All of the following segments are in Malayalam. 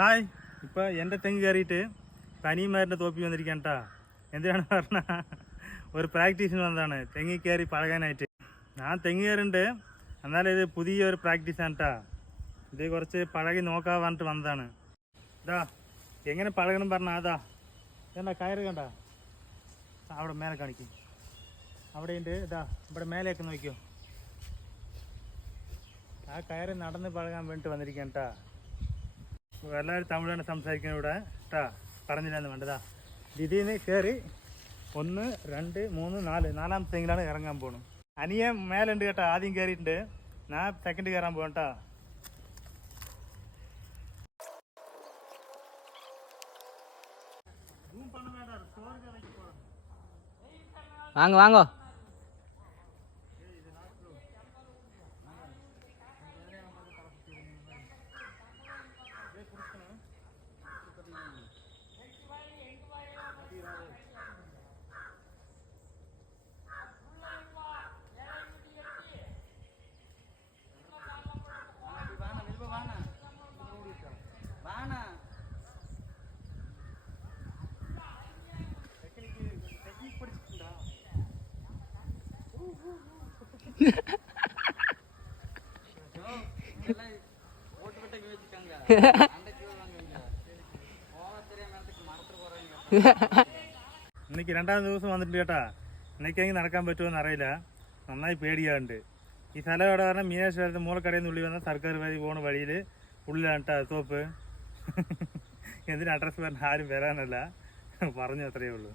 ഹായ്. ഇപ്പോൾ എന്റെ തെങ്ങ് കയറിയിട്ട് പനിമാരുടെ തോപ്പി വന്നിരിക്കാൻ കേട്ടാ എന്തിനാണ് പറഞ്ഞ? ഒരു പ്രാക്ടീസിന് വന്നതാണ്. തെങ്ങി കയറി പഴകാനായിട്ട്. ഞാൻ തെങ്ങ് കയറുണ്ട്. എന്നാലും ഇത് പുതിയൊരു പ്രാക്ടീസാണ് കേട്ടാ ഇത് കുറച്ച് പഴകി നോക്കാൻ പറഞ്ഞിട്ട് വന്നതാണ്. ഇതാ എങ്ങനെ പഴകണം പറഞ്ഞ? അതാ എന്താ കയറ് കണ്ട? അവിടെ മേലെ കാണിക്കും. അവിടെ ഉണ്ട് ഇതാ ഇവിടെ മേലെയൊക്കെ നോക്കിയോ ആ കയറി നടന്ന് പഴകാൻ വേണ്ടിട്ട് വന്നിരിക്കാൻ കേട്ടാ എല്ലാവരും തമിഴാണ് സംസാരിക്കുന്നത് ഇവിടെ കേട്ടാ പറഞ്ഞില്ലാന്ന് വേണ്ടതാ ഇതിന്ന് കയറി ഒന്ന് രണ്ട് മൂന്ന് നാല് നാലാമത്തെ തെങ്ങിലാണ് ഇറങ്ങാൻ പോകണം അനിയൻ മേലുണ്ട് കേട്ടോ ആദ്യം കയറിയിട്ടുണ്ട് ഞാൻ സെക്കൻഡ് കയറാൻ പോകണം കേട്ടോ വാങ്ങോ വാങ്ങോ ഇന്നേക്ക് രണ്ടാം ദിവസം വന്നിട്ട് കേട്ടാ. ഇന്നേക്കെങ്കിൽ നടക്കാൻ പറ്റുമോ അറിയില്ല നന്നായി പേടിയാണ്ട് ഈ സ്ഥലം എവിടെ പറഞ്ഞാൽ മീനാശ്വരത്തെ മൂളക്കടയിൽ നിന്ന് ഉള്ളി വന്ന സർക്കാർ വഴി പോണ വഴിയിൽ ഉള്ളിലാണ് കേട്ടാ തോപ്പ് എന്തിന് അഡ്രസ്സ് പറഞ്ഞ ആരും വരാനല്ല. പറഞ്ഞു അത്രയേ ഉള്ളൂ.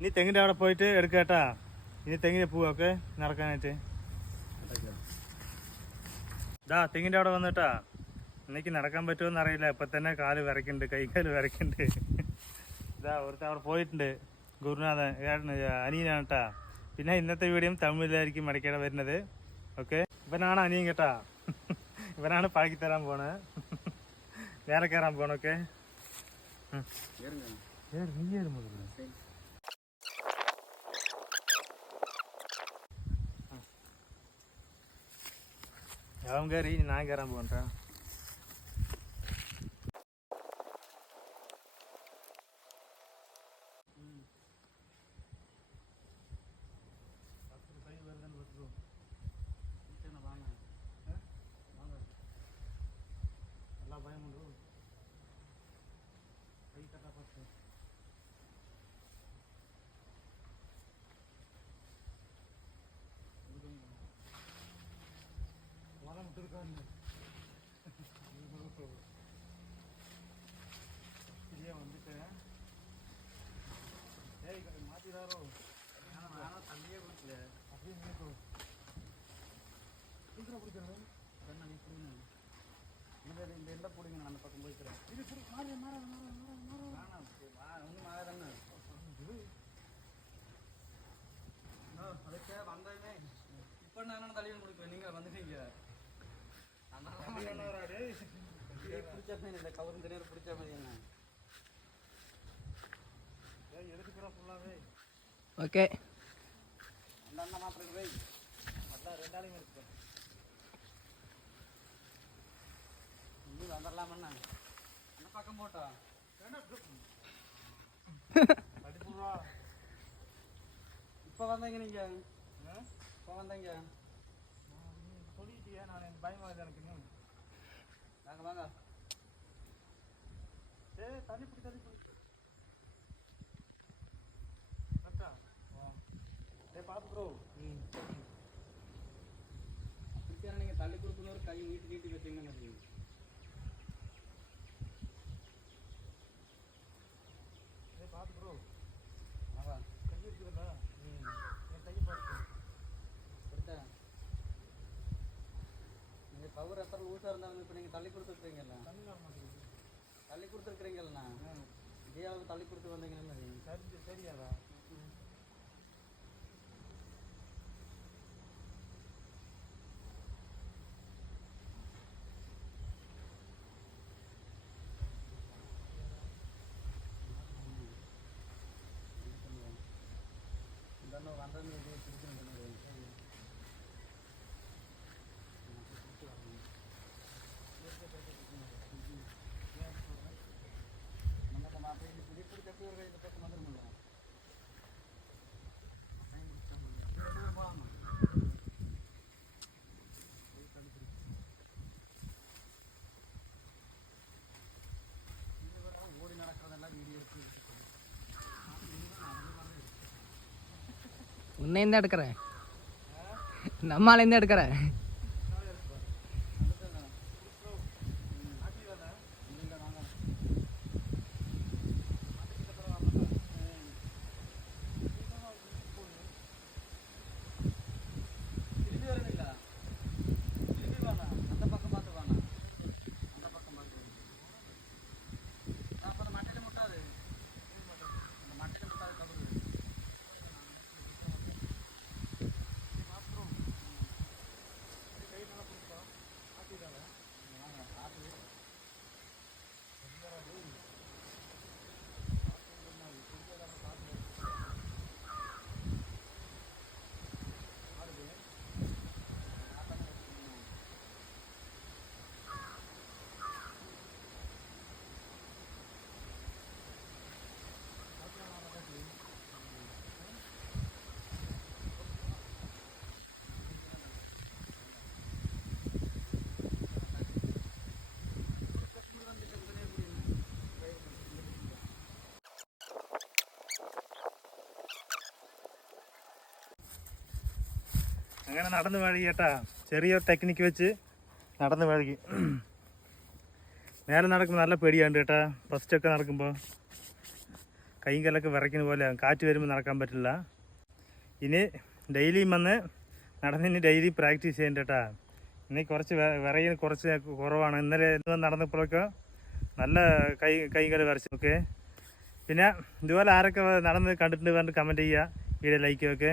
ഇനി തെങ്ങിന്റെ അവിടെ പോയിട്ട് കേട്ടാ. ഇനി തെങ്ങിന് പോവൊക്കെ നടക്കാനായിട്ട്. ഇതാ തെങ്ങിന്റെ അവിടെ വന്നിട്ടാ. എനിക്ക് നടക്കാൻ പറ്റുമോ അറിയില്ല. ഇപ്പൊ തന്നെ കാൽ വിറയ്ക്കുന്നുണ്ട് കൈകാൽ വിറയ്ക്കുന്നുണ്ട്. ഇതാ ഒരുത്ത അവിടെ പോയിട്ടുണ്ട്. ഗുരുനാഥൻ അനിയനാണ് കേട്ടാ. പിന്നെ ഇന്നത്തെ വീഡിയോ തമിഴിലായിരിക്കും മടക്കേടെ വരുന്നത്. ഓക്കെ ഇവനാണ് അനിയൻ കേട്ടാ. ഇവനാണ് പാക്കി തരാൻ പോണേ. വേറെ കയറാൻ പോണ നീ അവൻ அவங்க நான் கேரம் பண்ணுறேன் சரியா வந்துட்டேன் ஏய் மாத்திதாரோ வேணாம் தண்ணியே கொடுக்கல அப்படியே நினைக்கும் சீக்கிரம் பிடிக்கிறேன் கண்ணா நீ பிடிங்க இந்த இந்த எல்லாம் நான் பக்கம் போய்க்கிறேன் இது பிடி மாறி மாற மாற மாற மாற வேணாம் இப்போ நான் தள்ளியும் கொடுக்கல நீங்கள் வந்துட்டீங்க. பிடிச்ச மாதிரி இல்லை கவரும் தெரியாது பிடிச்ச மாதிரி என்ன எடுத்துக்கிறோம் ஃபுல்லாகவே ஓகே. அந்த அண்ணன் மாத்திரம் வை அதான் ரெண்டாலையும் இங்கே வந்துடலாமண்ணா அந்த பக்கம் போட்டா அடிப்புடுவா இப்போ வந்தீங்க நீங்க. இப்போ வந்தீங்க. சொல்லிட்டியா நான் எனக்கு பயமா இருக்குது. எனக்கு இன்னும் வாங்க வாங்க. ஏ தள்ளி பிடி தண்ணி பிடி. கரெக்டா ஏ பார்த்து ப்ரோ. எத்தனை லூஸாக இருந்தாலும் இப்போ நீங்கள் தள்ளி கொடுத்துருக்கீங்கல்ல? தள்ளி கொடுத்துருக்குறீங்கல்லண்ணா இதே அளவுக்கு தள்ளி கொடுத்து வந்தீங்கன்னா சரி சரியாதா உன்னையும் தான் எடுக்கிறேன் நம்மளாலேருந்து எடுக்கிற അങ്ങനെ നടന്ന് വഴി കേട്ടാ ചെറിയ ടെക്നിക്ക് വെച്ച് നടന്ന് വഴി. നേരെ നടക്കുമ്പോൾ നല്ല പേടിയാണ്ട് കേട്ടാ. ഫസ്റ്റൊക്കെ നടക്കുമ്പോൾ കൈയും കല്ലൊക്കെ വിറയ്ക്കുന്ന പോലെ കാറ്റ് വരുമ്പോൾ നടക്കാൻ പറ്റില്ല. ഇനി ഡെയിലിയും വന്ന് നടന്നിന് ഡെയിലി പ്രാക്ടീസ് ചെയ്യണ്ട കേട്ടാ. ഇനി കുറച്ച് വിറയിൽ കുറച്ച് കുറവാണ്. ഇന്നലെ ഇന്ന് നടന്നപ്പോഴൊക്കെ നല്ല കൈ കൈകൾ വരച്ചു ഓക്കെ പിന്നെ ഇതുപോലെ ആരൊക്കെ നടന്ന് കണ്ടിട്ടുണ്ട് പറഞ്ഞിട്ട് കമന്റ് ചെയ്യുക. വീഡിയോ ലൈക്ക് ഒക്കെ